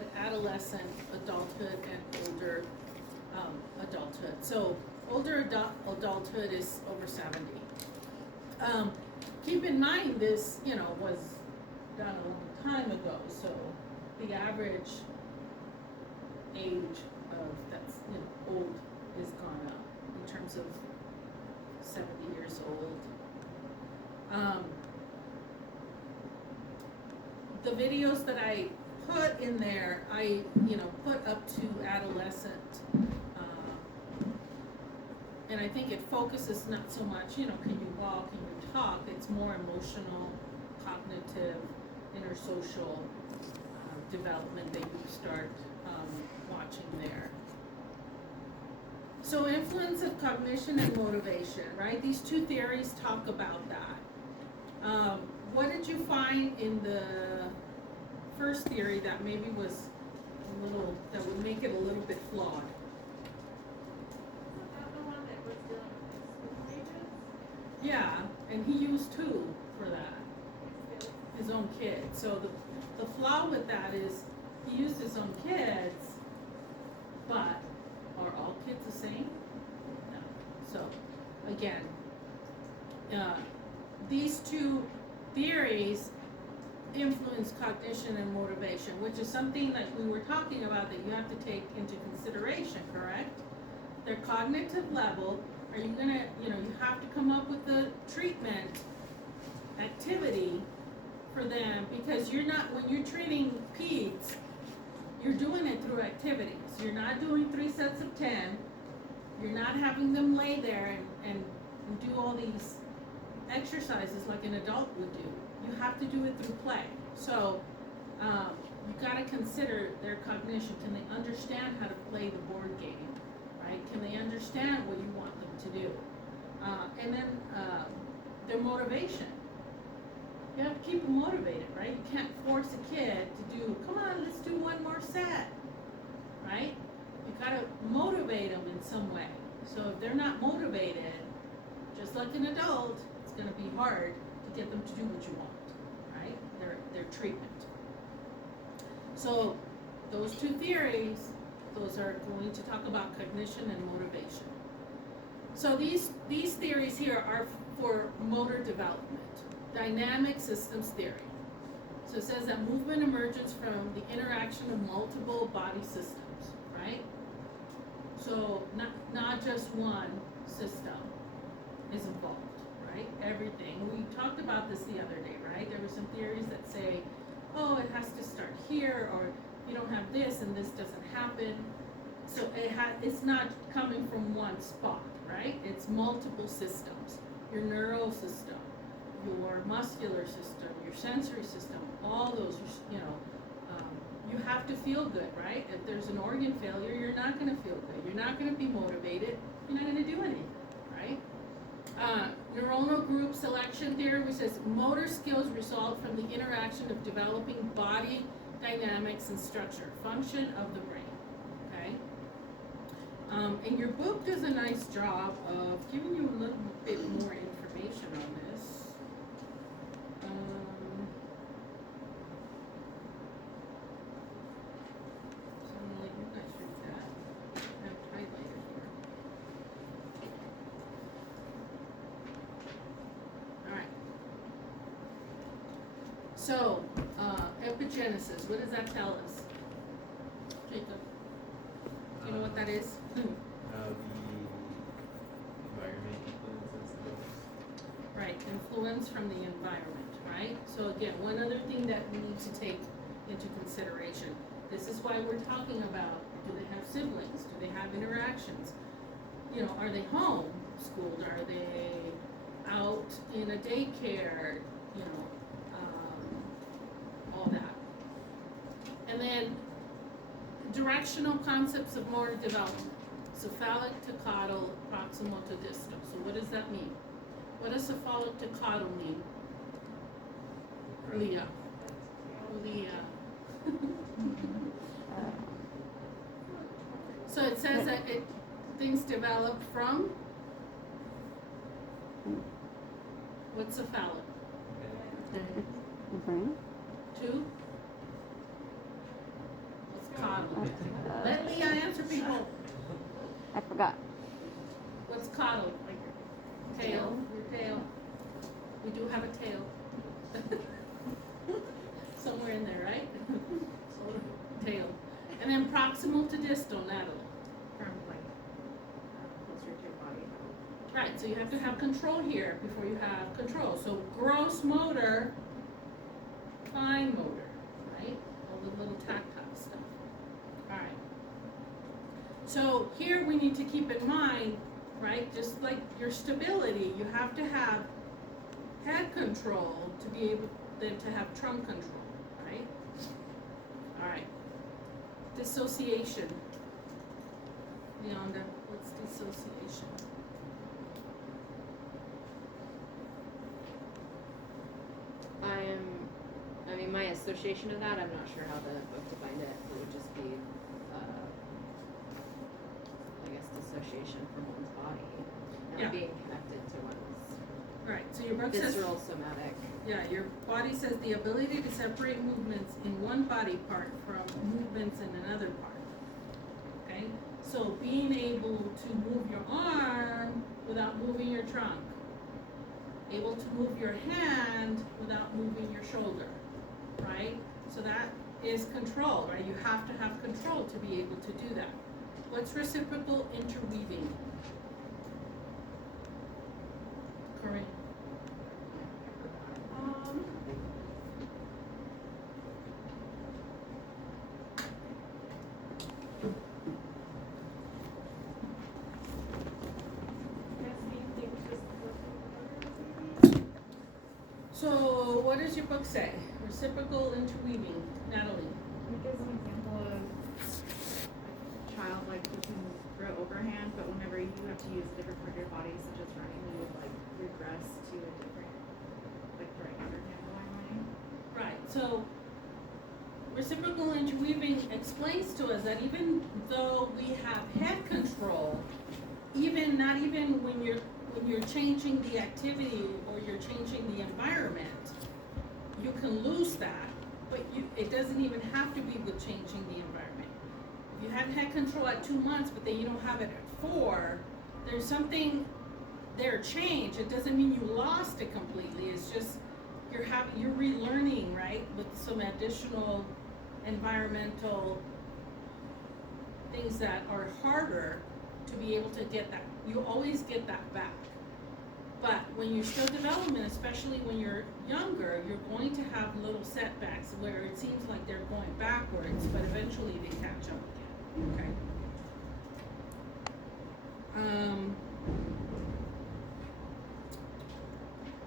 adolescent, adulthood, and older adulthood. So older adulthood is over 70. Keep in mind this, was done a long time ago, so the average age of that's old is gone up in terms of 70 years old. The videos that I put in there, I put up to adolescent, and I think it focuses not so much, can you walk, can you talk, it's more emotional, cognitive, intersocial development that you start watching there. So influence of cognition and motivation, right? These two theories talk about that. What did you find in the first theory that maybe was that would make it a little bit flawed? Yeah, and he used two for that, his own kids. So the flaw with that is he used his own kids, but are all kids the same? No. So again, these two theories influence cognition and motivation, which is something like we were talking about that you have to take into consideration, correct? Their cognitive level. Are you gonna, you have to come up with the treatment activity for them, because you're not, when you're treating peds, you're doing it through activities. You're not doing 3 sets of 10. You're not having them lay there and do all these exercises like an adult would do. You have to do it through play. So you gotta consider their cognition. Can they understand how to play the board game, right? Can they understand what you want them to do? And then their motivation. You have to keep them motivated, right? You can't force a kid to do, come on, let's do one more set, right? You gotta motivate them in some way. So if they're not motivated, just like an adult, it's gonna be hard to get them to do what you want, right? Their treatment. So those two theories, those are going to talk about cognition and motivation. So these theories here are for motor development. Dynamic systems theory. So it says that movement emerges from the interaction of multiple body systems, right? So not just one system is involved, right? Everything. We talked about this the other day, right? There were some theories that say, oh, it has to start here, or you don't have this and this doesn't happen. So it's not coming from one spot, right? It's multiple systems. Your neural system, your muscular system, your sensory system, all those, you have to feel good, right? If there's an organ failure, you're not going to feel good. You're not going to be motivated. You're not going to do anything, right? Neuronal group selection theory, which says motor skills result from the interaction of developing body dynamics and structure, function of the brain, okay? And your book does a nice job of giving you a little bit more information on this. So I'm gonna let you guys read that. I have highlighted here. All right. So, epigenesis, what does that tell us? Jacob, do you know what that is? The environment influences those. Right, influence from the environment, right? So again, one other thing that we need to take into consideration. This is why we're talking about, do they have siblings? Do they have interactions? Are they home schooled? Are they out in a daycare? All that. And then directional concepts of motor development. Cephalic to caudal, proximal to distal. So what does that mean? What does cephalic to caudal mean? Leah. So it says that things develop from, what's cephalic? Brain? To? coddle? Let Leah answer people. I forgot. What's coddle? Tail, your tail. We do have a tail. Somewhere in there, right? Tail. And then proximal to distal, Natalie. From like closer to your body. Right, so you have to have control here before you have control. So gross motor, fine motor, right? All the little tactile stuff. All right. So here we need to keep in mind, right, just like your stability, you have to have head control to be able then to have trunk control, right? All right. Dissociation. Leonda, what's dissociation? I mean, my association of that, I'm not sure how the book defined it. It would just be, I guess, dissociation from one's body, not Yeah. being connected to one's Right, so your book says, visceral somatic. yeah, your body says the ability to separate movements in one body part from movements in another part. Okay, so being able to move your arm without moving your trunk, able to move your hand without moving your shoulder, right? So that is control, right? You have to have control to be able to do that. What's reciprocal interweaving? Corinne? So what does your book say? Reciprocal interweaving, Natalie. It gives an example of a child, like you can throw overhand, but whenever you have to use a different part of your body, such as running, you would like regress to a different, like throwing underhand going away. Right, so reciprocal interweaving explains to us that even though we have head control, not even when you're changing the activity or you're changing the environment, you can lose that, but it doesn't even have to be with changing the environment. If you have head control at 2 months, but then you don't have it at 4, there's something there changed. It doesn't mean you lost it completely. It's just you're relearning, right, with some additional environmental things that are harder to be able to get that. You always get that back. But when you're still developing, especially when you're younger, you're going to have little setbacks where it seems like they're going backwards, but eventually they catch up again, okay?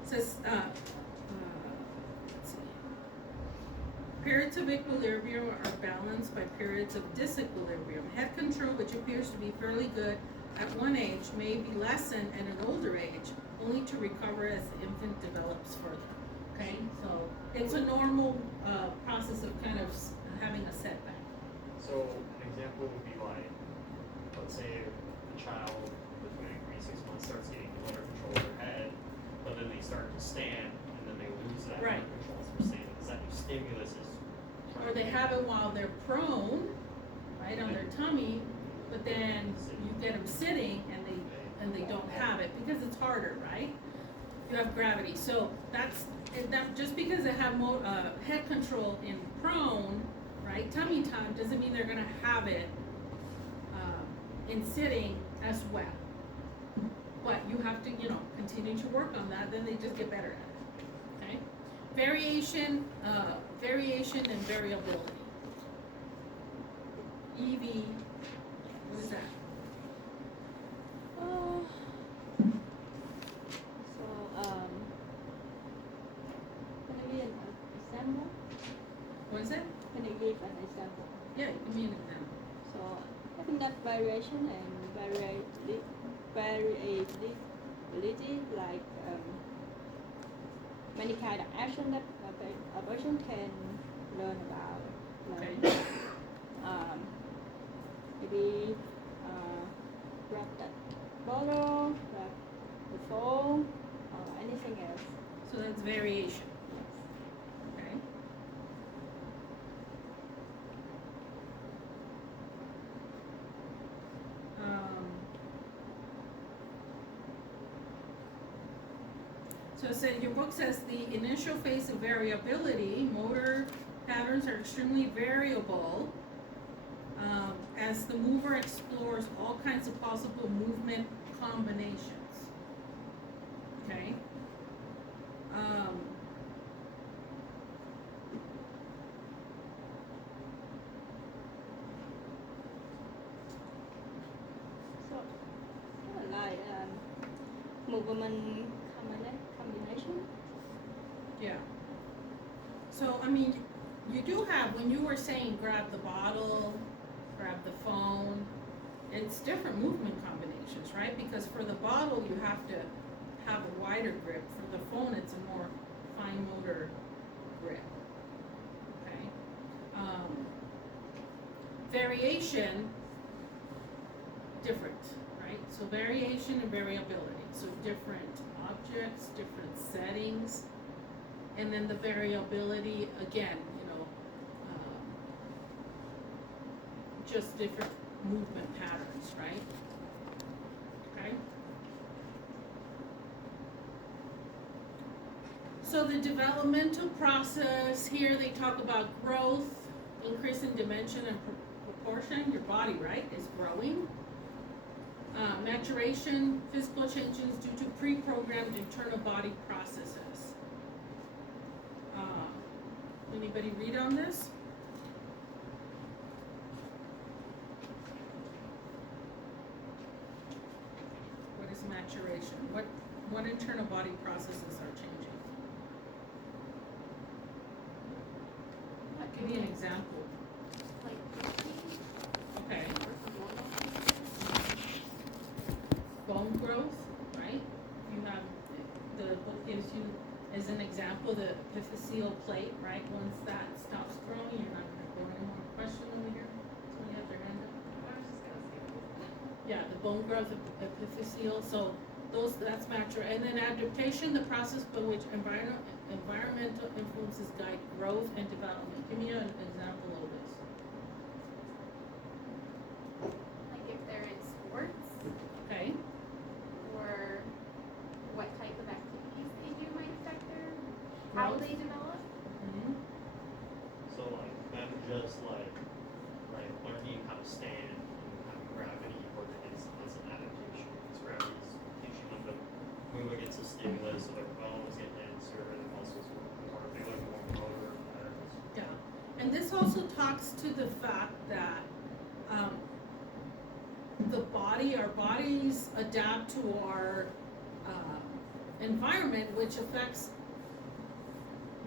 Says, let's see. Periods of equilibrium are balanced by periods of disequilibrium. Head control, which appears to be fairly good at one age, may be lessened at an older age, only to recover as the infant develops further. Okay, so it's a normal process of kind of having a setback. So an example would be like, let's say a child between 3 and 6 months starts getting motor control of their head, but then they start to stand, and then they lose that Right. motor control for standing. Because that new stimulus is Or they have it while they're prone, right, on their tummy, but then you get them sitting and they don't have it because it's harder, right? You have gravity. So that just because they have head control in prone, right, tummy time, doesn't mean they're gonna have it in sitting as well. But you have to, continue to work on that, then they just get better at it, okay? Variation and variability. EV, what is that? Can I give an example? What is it? Can I give an example? Yeah, give me an example. So having that variation and variability, like many kind of action that a person can learn about. Like, Okay. maybe grab that bottle, grab the phone, or anything else. So that's variation, Yes. okay? So it said, your book says the initial phase of variability, motor patterns are extremely variable as the mover explores all kinds of possible movement combinations. Okay? So, like movement combination. Yeah. So, I mean, you do have, when you were saying grab the bottle, grab the phone, it's different movement combinations, right? Because for the bottle, you have to have a wider grip. For the phone, it's a more fine motor grip. Okay? Variation, different, right? So variation and variability. So different objects, different settings, and then the variability, again, just different movement patterns, right? Okay? So the developmental process, here they talk about growth, increase in dimension and proportion. Your body, right, is growing. Maturation, physical changes due to pre-programmed internal body processes. Anybody read on this? What is maturation? What internal body processes are changing? Give me an example. Okay. Bone growth, right? You have, the book gives you, as an example, the epiphyseal plate, right? Once that stops growing, you're not gonna grow any more. Question over here? Somebody have their hand up? Yeah, the bone growth, epiphyseal, so that's mature. And then adaptation, the process by which environmental influences guide growth and development. Give me an example of this. Like if they're in sports, Okay, or what type of activities they do might affect their, how Growth. they develop. mm-hmm. So like them just like learning how to stand and how gravity work against them as an adaptation. Because gravity's teaching them to move against a stimulus, so their bones get denser and their muscles work more. They learn more motor patterns. Yeah, and this also talks to the fact that our bodies adapt to our environment, which affects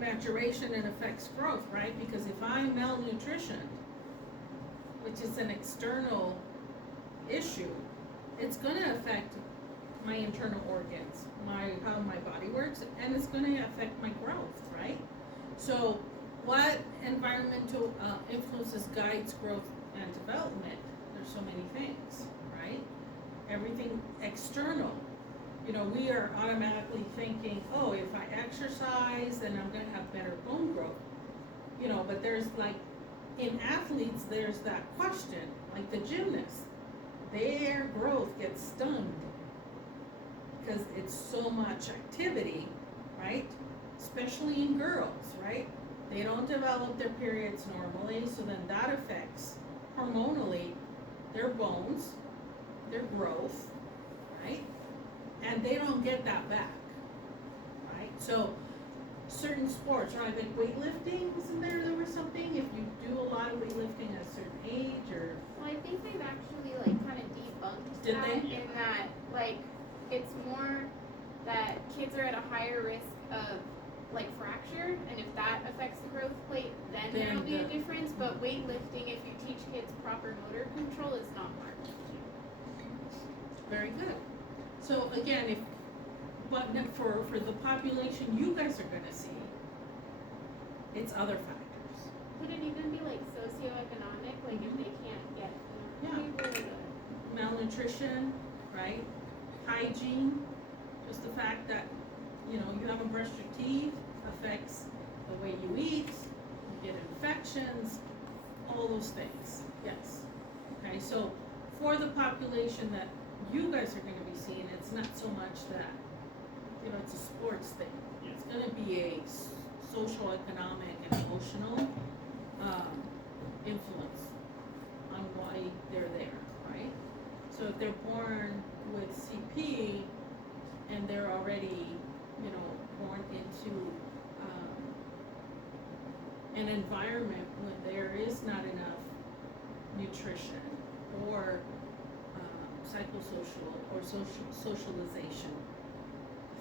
maturation and affects growth, right? Because if I'm malnutritioned, which is an external issue, it's gonna affect my internal organs, how my body works, and it's gonna affect my growth, right? So what environmental influences guides growth and development? There's so many things, right? Everything external. We are automatically thinking, oh, if I exercise, then I'm gonna have better bone growth. But there's in athletes, there's that question, like the gymnasts, their growth gets stunned because it's so much activity, right? Especially in girls, right? They don't develop their periods normally, so then that affects hormonally their bones, their growth, right? And they don't get that back, right? So certain sports, right, like weightlifting, wasn't there was something, if you do a lot of weightlifting at a certain age, or? Well, I think they've actually kind of debunked Did that they? in that it's more that kids are at a higher risk of fracture, and if that affects the growth plate, then there'll be a difference. But weightlifting, if you teach kids proper motor control, is not hard. Very good. So again, for the population you guys are gonna see, it's other factors. Would it even be socioeconomic, if they can't get Yeah. Malnutrition, right? Hygiene, just the fact that, you haven't brushed your teeth affects the way you eat, you get infections, all those things, yes. Okay, so for the population that you guys are gonna be seeing, it's not so much that you know, it's a sports thing. Yeah. It's gonna be a social, economic, and emotional, influence on why they're there, right? So if they're born with CP and they're already, you know, born into, an environment when there is not enough nutrition or, psychosocial or socialization.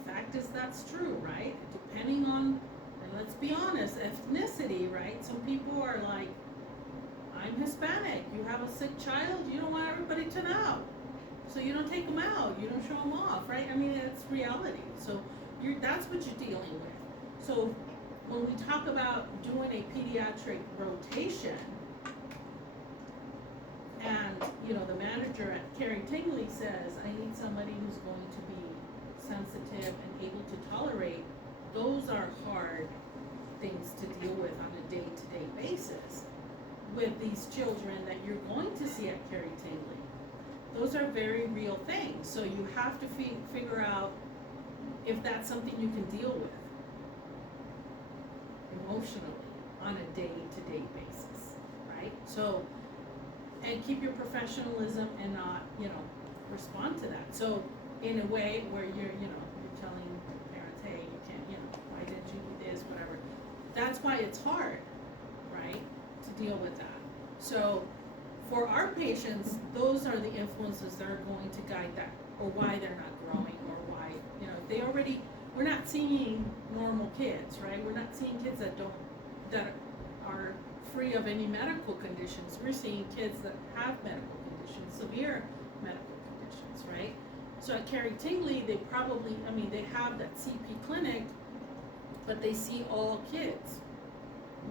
The fact is that's true, right? Depending on, and let's be honest, ethnicity, right? Some people are like, I'm Hispanic, you have a sick child, you don't want everybody to know. So you don't take them out, you don't show them off, right? I mean, it's reality. So that's what you're dealing with. So when we talk about doing a pediatric rotation, and, you know, the manager at Carrie Tingley says, I need somebody who's going to be sensitive and able to tolerate, those are hard things to deal with on a day-to-day basis with these children that you're going to see at Carrie Tingley. Those are very real things, so you have to figure out if that's something you can deal with emotionally on a day-to-day basis, right? So, and keep your professionalism and not, you know, respond to that. So, in a way where you're telling parents, hey, you can't, you know, why didn't you do this, whatever. That's why it's hard, right, to deal with that. So, for our patients, those are the influences that are going to guide that, or why they're not growing, or why, you know, they already, we're not seeing normal kids, right? We're not seeing kids that are free of any medical conditions. We're seeing kids that have medical conditions, severe medical conditions, right? So at Carrie Tingley, they probably, I mean, they have that CP clinic, but they see all kids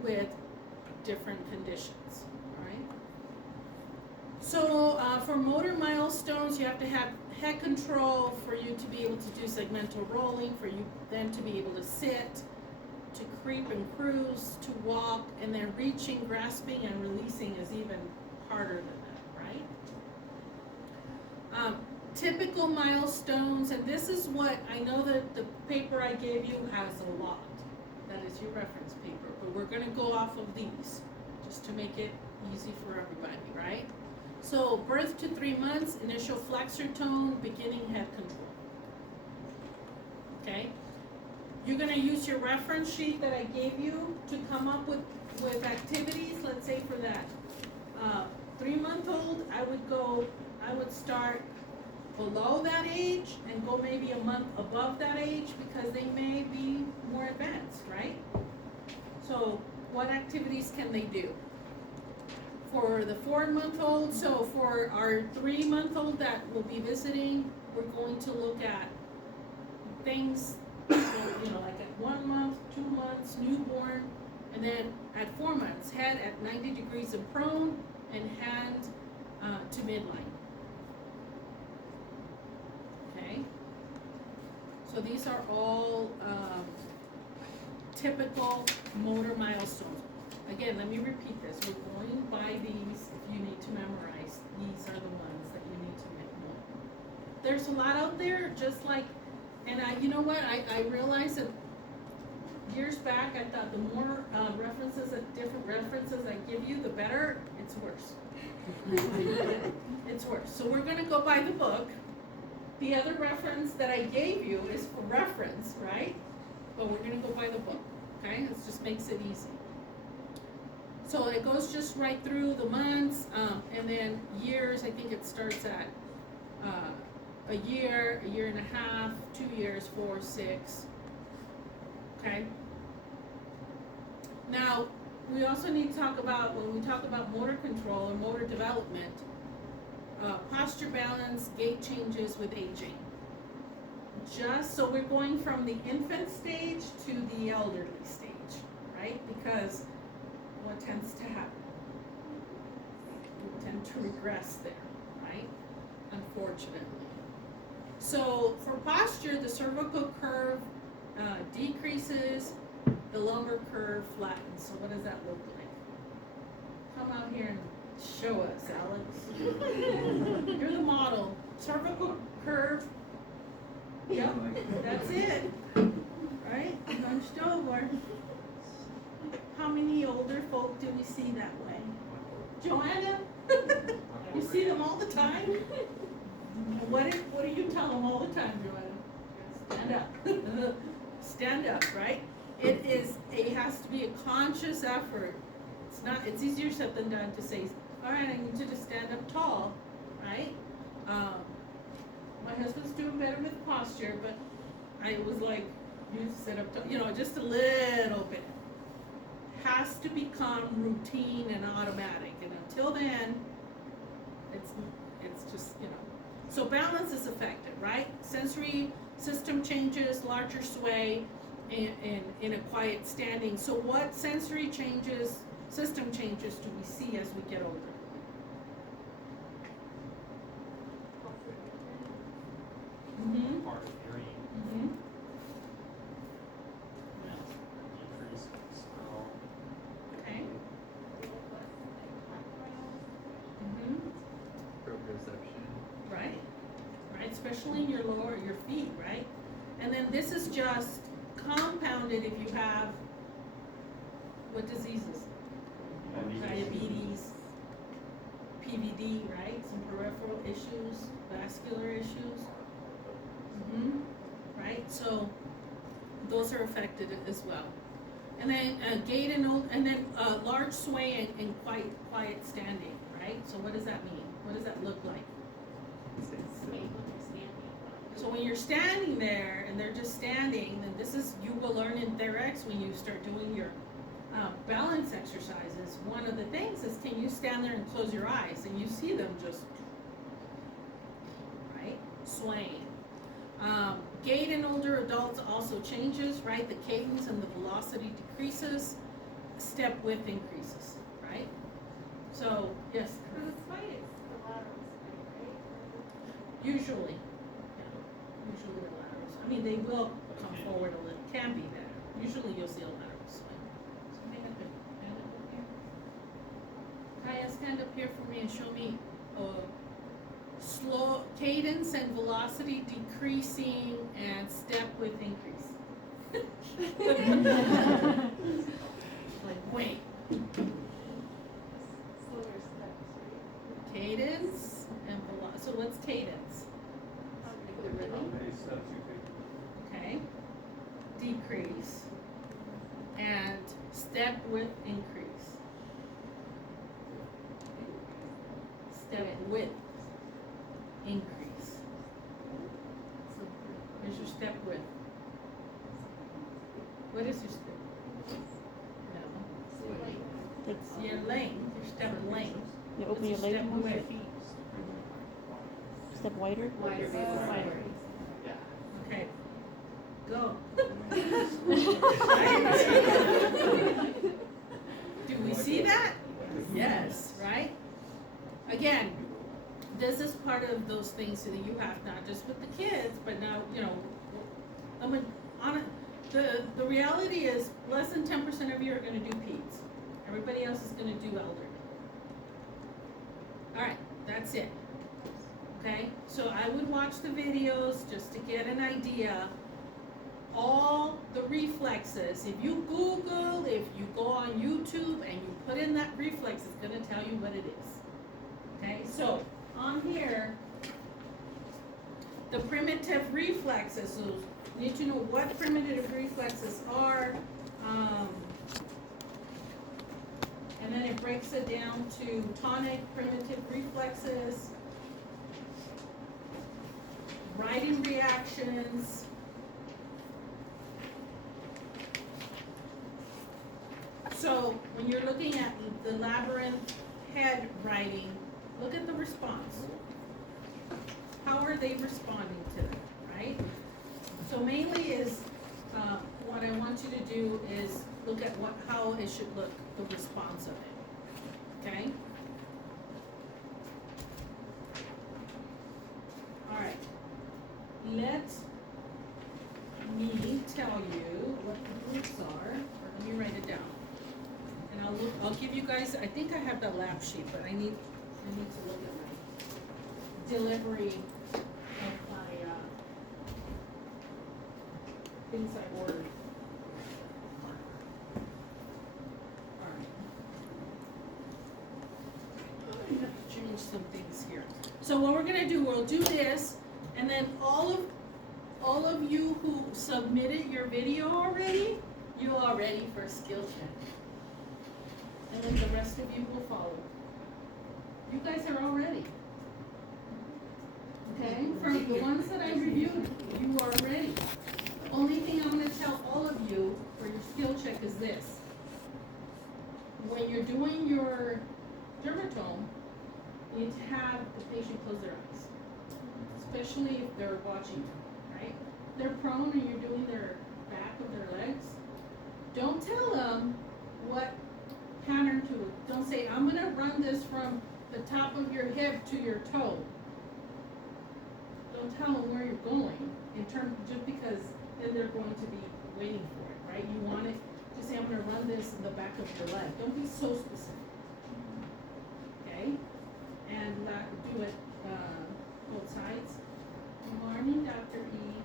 with different conditions, right? So for motor milestones, you have to have head control for you to be able to do segmental rolling, for you then to be able to sit, to creep and cruise, to walk, and then reaching, grasping, and releasing is even harder than that, right? Typical milestones, and this is what, I know that the paper I gave you has a lot. That is your reference paper, but we're gonna go off of these, just to make it easy for everybody, right? So, birth to 3 months, initial flexor tone, beginning head control. Okay? You're gonna use your reference sheet that I gave you to come up with activities. Let's say for that 3-month-old, I would start below that age and go maybe a month above that age because they may be more advanced, right? So what activities can they do? For the 4-month-old, so for our 3-month-old that will be visiting, we're going to look at things, you know, like at 1 month, 2 months, newborn, and then at 4 months, head at 90 degrees of prone and hand to midline. Okay? So these are all typical motor milestones. Again, let me repeat this. We're going by these. If you need to memorize, these are the ones that you need to know. There's a lot out there, just like, and you know what? I realized that years back, I thought the more different references I give you, the better. It's worse. It's worse. So we're going to go by the book. The other reference that I gave you is for reference, right? But we're going to go by the book, okay? It just makes it easy. So it goes just right through the months, and then years. I think it starts at a year and a half, 2 years, 4, 6. Okay. Now we also need to talk about, when we talk about motor control or motor development, posture, balance, gait changes with aging. Just so we're going from the infant stage to the elderly stage, right? Because what tends to happen? We tend to regress there, right? Unfortunately. So for posture, the cervical curve decreases, the lumbar curve flattens. So what does that look like? Come out here and show us, Alex. You're the model. Cervical curve Yep, that's it, right? Hunched over. How many older folk do we see that way? Joanna? You see them all the time? And what do you tell them all the time, Joanna? Stand up. Stand up, right? It has to be a conscious effort. It's easier said than done to say, all right, I need you to stand up tall, right? My husband's doing better with posture, but I was like, you sit up tall, just a little bit. Has to become routine and automatic, and until then, it's just, So balance is affected, right? Sensory system changes, larger sway, in a quiet standing. So what sensory changes, system changes do we see as we get older? Mm-hmm. Hard of hearing, Mm-hmm. decrease smell. Okay. Mm-hmm. Proprioception. Right, especially in your feet, right? And then this is just compounded if you have, what diseases? Diabetes, PVD, right? Some peripheral issues, vascular issues. Mm-hmm. Right, so those are affected as well. And then gait and then large sway and quiet standing, right? So what does that mean? What does that look like? So when you're standing there and they're just standing, then you will learn in Therex when you start doing your balance exercises. One of the things is, can you stand there and close your eyes and you see them just, right, swaying. Gait in older adults also changes, right? The cadence and the velocity decreases, step width increases, right? So, yes? For the sway, it's the lateral sway, right? Usually the laterals. I mean, they will come forward a little, can be better. Usually you'll see a lateral swing. So stand up here. Kaya, stand up here for me and show me slow cadence and velocity decreasing and step width increase. Like, wait. Slower steps, right? Cadence and velocity. So what's cadence? The rhythm. Okay. Decrease. And step width increase. Step width increase. So where's your step width? What is your step? No. It's, Your length, your step length. you open What's your leg step more, width? step wider. Wider, wider. Yeah. Okay. Go. Do we see that? Yes, right? Again, this is part of those things that you have, not just with the kids, but now, the reality is less than 10% of you are gonna do peds. Everybody else is gonna do elderly. All right, that's it. Okay, so I would watch the videos just to get an idea. All the reflexes, if you Google, if you go on YouTube and you put in that reflex, it's gonna tell you what it is. Okay, so on here, the primitive reflexes, so you need to know what primitive reflexes are, and then it breaks it down to tonic primitive reflexes, writing reactions, so when you're looking at the labyrinth head writing, look at the response. How are they responding to it, right? So mainly is, what I want you to do is look at how it should look, the response of it, okay? All right, let me tell you what the groups are, or let me write it down. And I'll give you guys, I think I have the lab sheet, but I need to look at my delivery of my things I ordered. Alright. I have to change some things here. So what we're gonna do, we'll do this, and then all of you who submitted your video already, you're all ready for a skill check. And then the rest of you will follow. You guys are all ready. Okay, from the ones that I reviewed, you are ready. The only thing I'm gonna tell all of you for your skill check is this. When you're doing your dermatome, you need to have the patient close their eyes. Especially if they're watching you, right? They're prone and you're doing their back of their legs. Don't tell them what pattern to, don't say, I'm gonna run this from the top of your hip to your toe. Don't tell them where you're going in terms, just because then they're going to be waiting for it, right? You want it, just say, I'm gonna run this in the back of your leg. Don't be so specific. Okay? And do it, both sides. Good morning, Dr. E.